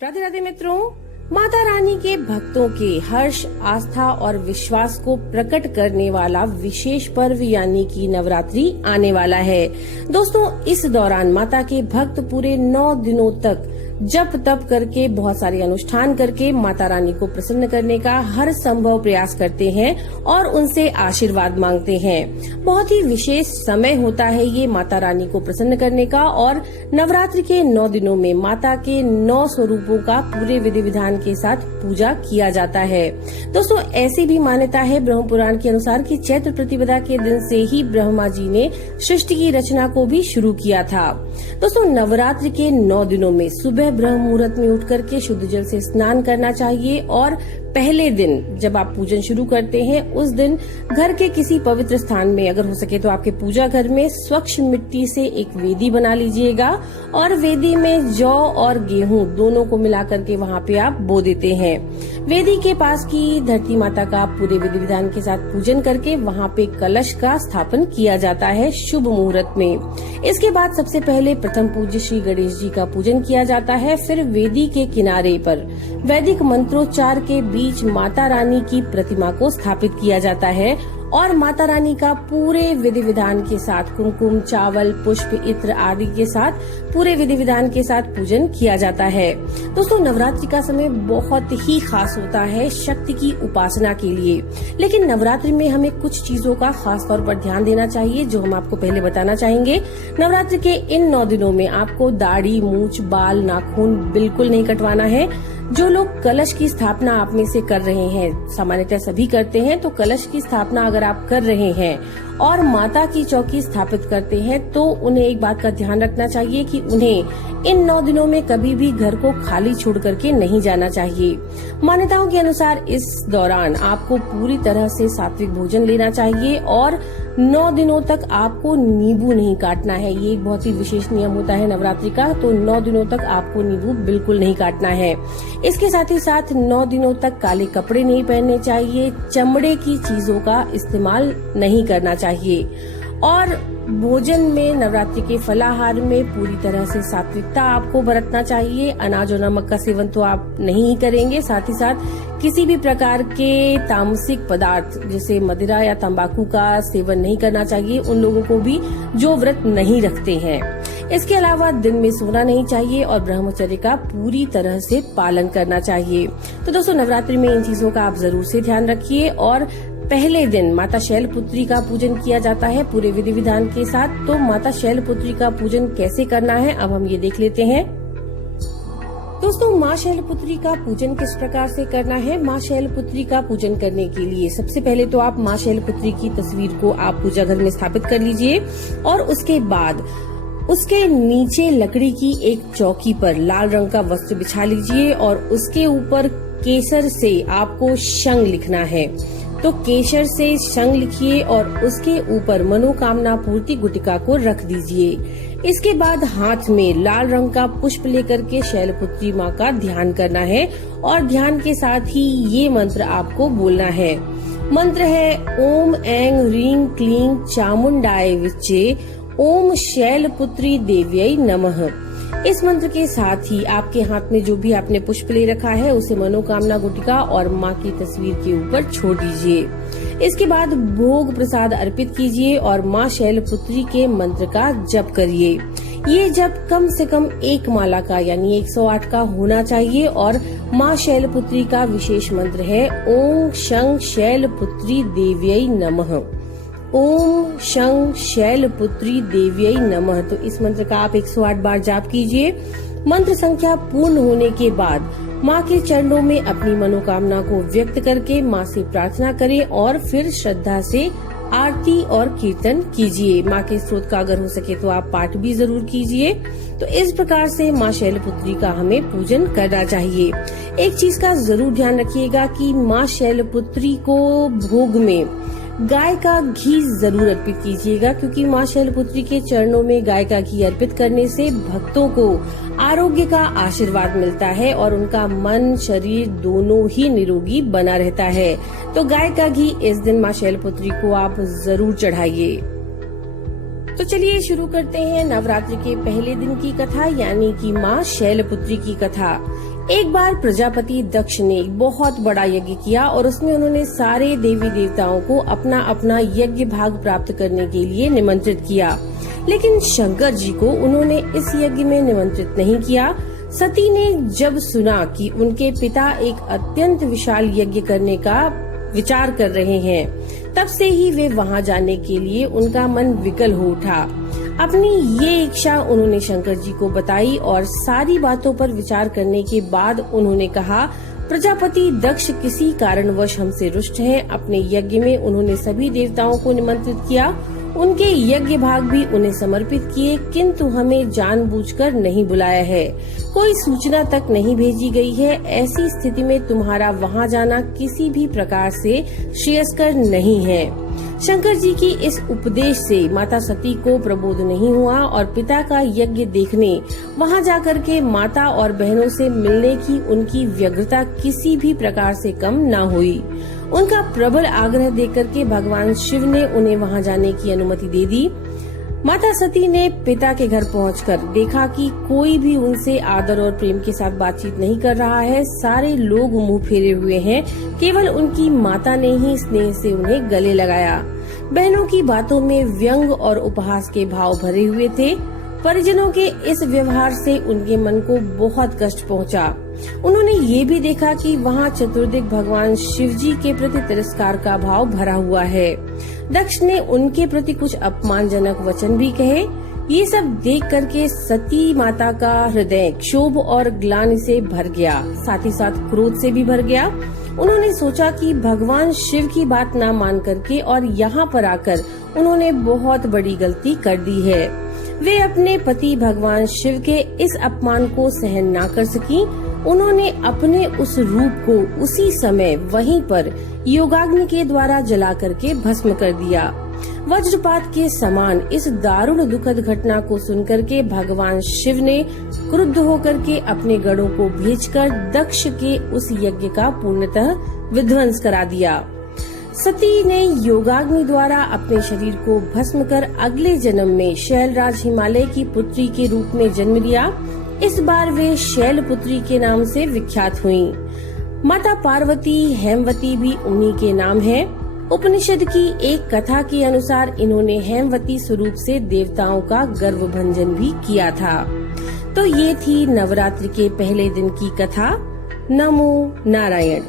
राधे राधे मित्रों, माता रानी के भक्तों के हर्ष, आस्था और विश्वास को प्रकट करने वाला विशेष पर्व यानी कि नवरात्रि आने वाला है। दोस्तों, इस दौरान माता के भक्त पूरे 9 दिनों तक जप तप करके बहुत सारे अनुष्ठान करके माता रानी को प्रसन्न करने का हर संभव प्रयास करते हैं और उनसे आशीर्वाद मांगते हैं। बहुत ही विशेष समय होता है ये माता रानी को प्रसन्न करने का और नवरात्रि के 9 दिनों में माता के 9 स्वरूपों का पूरे विधि विधान के साथ पूजा किया जाता है। दोस्तों, ऐसी भी मान्यता है ब्रह्म पुराण के अनुसार कि चैत्र प्रतिपदा के दिन से ही ब्रह्मा जी ने सृष्टि की रचना को भी शुरू किया था। दोस्तों, नवरात्रि के 9 दिनों में सुबह ब्रह्म मुहूर्त में उठ करके शुद्ध जल से स्नान करना चाहिए और पहले दिन जब आप पूजन शुरू करते हैं उस दिन घर के किसी पवित्र स्थान में, अगर हो सके तो आपके पूजा घर में स्वच्छ मिट्टी से एक वेदी बना लीजिएगा और वेदी में जौ और गेहूं दोनों को मिला करके वहाँ पे आप बो देते हैं। वेदी के पास की धरती माता का पूरे विधि विधान के साथ पूजन करके वहाँ पे कलश का स्थापन किया जाता है शुभ मुहूर्त में। इसके बाद सबसे पहले प्रथम पूज्य श्री गणेश जी का पूजन किया जाता है। फिर वेदी के किनारे पर वैदिक मंत्रोच्चार के बीच माता रानी की प्रतिमा को स्थापित किया जाता है और माता रानी का पूरे विधि विधान के साथ कुमकुम, चावल, पुष्प, इत्र आदि के साथ पूरे विधि विधान के साथ पूजन किया जाता है। दोस्तों, नवरात्रि का समय बहुत ही खास होता है शक्ति की उपासना के लिए, लेकिन नवरात्रि में हमें कुछ चीजों का खास तौर पर ध्यान देना चाहिए जो हम आपको पहले बताना चाहेंगे। नवरात्रि के इन 9 दिनों में आपको दाढ़ी, मूछ, बाल, नाखून बिल्कुल नहीं कटवाना है। जो लोग कलश की स्थापना आप में से कर रहे हैं, सामान्यतः सभी करते हैं, तो कलश की स्थापना अगर आप कर रहे हैं और माता की चौकी स्थापित करते हैं तो उन्हें एक बात का ध्यान रखना चाहिए कि उन्हें इन 9 दिनों में कभी भी घर को खाली छोड़ करके नहीं जाना चाहिए। मान्यताओं के अनुसार इस दौरान आपको पूरी तरह से सात्विक भोजन लेना चाहिए और 9 दिनों तक आपको नींबू नहीं काटना है। ये एक बहुत ही विशेष नियम होता है नवरात्रि का, तो 9 दिनों तक आपको नींबू बिल्कुल नहीं काटना है। इसके साथ ही साथ 9 दिनों तक काले कपड़े नहीं पहनने चाहिए, चमड़े की चीजों का इस्तेमाल नहीं करना चाहिए और भोजन में नवरात्रि के फलाहार में पूरी तरह से सात्विकता आपको बरतना चाहिए। अनाज और नमक का सेवन तो आप नहीं ही करेंगे, साथ ही साथ किसी भी प्रकार के तामसिक पदार्थ जैसे मदिरा या तंबाकू का सेवन नहीं करना चाहिए उन लोगों को भी जो व्रत नहीं रखते हैं। इसके अलावा दिन में सोना नहीं चाहिए और ब्रह्मचर्य का पूरी तरह से पालन करना चाहिए। तो दोस्तों, नवरात्रि में इन चीजों का आप जरूर से ध्यान रखिए और पहले दिन माता शैलपुत्री का पूजन किया जाता है पूरे विधि विधान के साथ। तो माता शैलपुत्री का पूजन कैसे करना है अब हम ये देख लेते हैं। दोस्तों, माँ शैलपुत्री का पूजन किस प्रकार से करना है। माँ शैलपुत्री का पूजन करने के लिए सबसे पहले तो आप माँ शैलपुत्री की तस्वीर को आप पूजा घर में स्थापित कर लीजिए और उसके बाद उसके नीचे लकड़ी की एक चौकी पर लाल रंग का वस्त्र बिछा लीजिए और उसके ऊपर केसर से आपको शंख लिखना है। तो केसर से शंख लिखिए और उसके ऊपर मनोकामना पूर्ति गुटिका को रख दीजिए। इसके बाद हाथ में लाल रंग का पुष्प लेकर के शैलपुत्री माँ का ध्यान करना है और ध्यान के साथ ही ये मंत्र आपको बोलना है। मंत्र है ओम ऐं ह्रीं क्लीं चामुंडाय विच्चे ओम शैलपुत्री देव्यै नमः। इस मंत्र के साथ ही आपके हाथ में जो भी आपने पुष्प ले रखा है उसे मनोकामना गुटिका और माँ की तस्वीर के ऊपर छोड़ दीजिए। इसके बाद भोग प्रसाद अर्पित कीजिए और माँ शैलपुत्री के मंत्र का जप करिए। ये जप कम से कम 1 माला का यानी 108 का होना चाहिए और माँ शैलपुत्री का विशेष मंत्र है ओम शं शैलपुत्री देव्यै नमः। ओम शं शैलपुत्री देव्यै नमः। तो इस मंत्र का आप 108 बार जाप कीजिए। मंत्र संख्या पूर्ण होने के बाद माँ के चरणों में अपनी मनोकामना को व्यक्त करके माँ से प्रार्थना करें और फिर श्रद्धा से आरती और कीर्तन कीजिए। माँ के स्तोत्र का अगर हो सके तो आप पाठ भी जरूर कीजिए। तो इस प्रकार से माँ शैलपुत्री का हमें पूजन करना चाहिए। एक चीज का जरूर ध्यान रखिएगा कि माँ शैलपुत्री को भोग में गाय का घी जरूर अर्पित कीजिएगा, क्योंकि माँ शैलपुत्री के चरणों में गाय का घी अर्पित करने से भक्तों को आरोग्य का आशीर्वाद मिलता है और उनका मन शरीर दोनों ही निरोगी बना रहता है। तो गाय का घी इस दिन माँ शैलपुत्री को आप जरूर चढ़ाइए। तो चलिए शुरू करते हैं नवरात्रि के पहले दिन की कथा यानी कि माँ शैलपुत्री की कथा। एक बार प्रजापति दक्ष ने एक बहुत बड़ा यज्ञ किया और उसमें उन्होंने सारे देवी देवताओं को अपना अपना यज्ञ भाग प्राप्त करने के लिए निमंत्रित किया, लेकिन शंकर जी को उन्होंने इस यज्ञ में निमंत्रित नहीं किया। सती ने जब सुना कि उनके पिता एक अत्यंत विशाल यज्ञ करने का विचार कर रहे हैं, तब से ही वे वहां जाने के लिए उनका मन विकल हो उठा। अपनी ये इच्छा उन्होंने शंकर जी को बताई और सारी बातों पर विचार करने के बाद उन्होंने कहा, प्रजापति दक्ष किसी कारणवश हमसे रुष्ट हैं। अपने यज्ञ में उन्होंने सभी देवताओं को निमंत्रित किया, उनके यज्ञ भाग भी उन्हें समर्पित किए, किंतु हमें जानबूझकर नहीं बुलाया है, कोई सूचना तक नहीं भेजी गई है। ऐसी स्थिति में तुम्हारा वहां जाना किसी भी प्रकार से श्रेयस्कर नहीं है। शंकर जी की इस उपदेश से माता सती को प्रबोध नहीं हुआ और पिता का यज्ञ देखने वहां जाकर के माता और बहनों से मिलने की उनकी व्यग्रता किसी भी प्रकार से कम न हुई। उनका प्रबल आग्रह देकर के भगवान शिव ने उन्हें वहां जाने की अनुमति दे दी। माता सती ने पिता के घर पहुंचकर देखा कि कोई भी उनसे आदर और प्रेम के साथ बातचीत नहीं कर रहा है। सारे लोग मुंह फेरे हुए हैं, केवल उनकी माता ने ही स्नेह से उन्हें गले लगाया। बहनों की बातों में व्यंग और उपहास के भाव भरे हुए थे। परिजनों के इस व्यवहार से उनके मन को बहुत कष्ट पहुंचा। उन्होंने ये भी देखा कि वहां चतुर्दिक भगवान शिव जी के प्रति तिरस्कार का भाव भरा हुआ है। दक्ष ने उनके प्रति कुछ अपमानजनक वचन भी कहे। ये सब देख करके सती माता का हृदय क्षोभ और ग्लानि से भर गया, साथ ही साथ क्रोध से भी भर गया। उन्होंने सोचा कि भगवान शिव की बात ना मान करके और यहाँ पर आकर उन्होंने बहुत बड़ी गलती कर दी है। वे अपने पति भगवान शिव के इस अपमान को सहन ना कर सकी। उन्होंने अपने उस रूप को उसी समय वहीं पर योगाग्नि के द्वारा जला करके भस्म कर दिया। वज्रपात के समान इस दारुण दुखद घटना को सुनकर के भगवान शिव ने क्रुद्ध होकर के अपने गणों को भेजकर दक्ष के उस यज्ञ का पूर्णतः विध्वंस करा दिया। सती ने योगाग्नि द्वारा अपने शरीर को भस्म कर अगले जन्म में शैलराज हिमालय की पुत्री के रूप में जन्म लिया। इस बार वे शैलपुत्री के नाम से विख्यात हुईं। माता पार्वती हेमवती भी उन्हीं के नाम है। उपनिषद की एक कथा के अनुसार इन्होंने हेमवती स्वरूप से देवताओं का गर्व भंजन भी किया था। तो ये थी नवरात्रि के पहले दिन की कथा। नमो नारायण।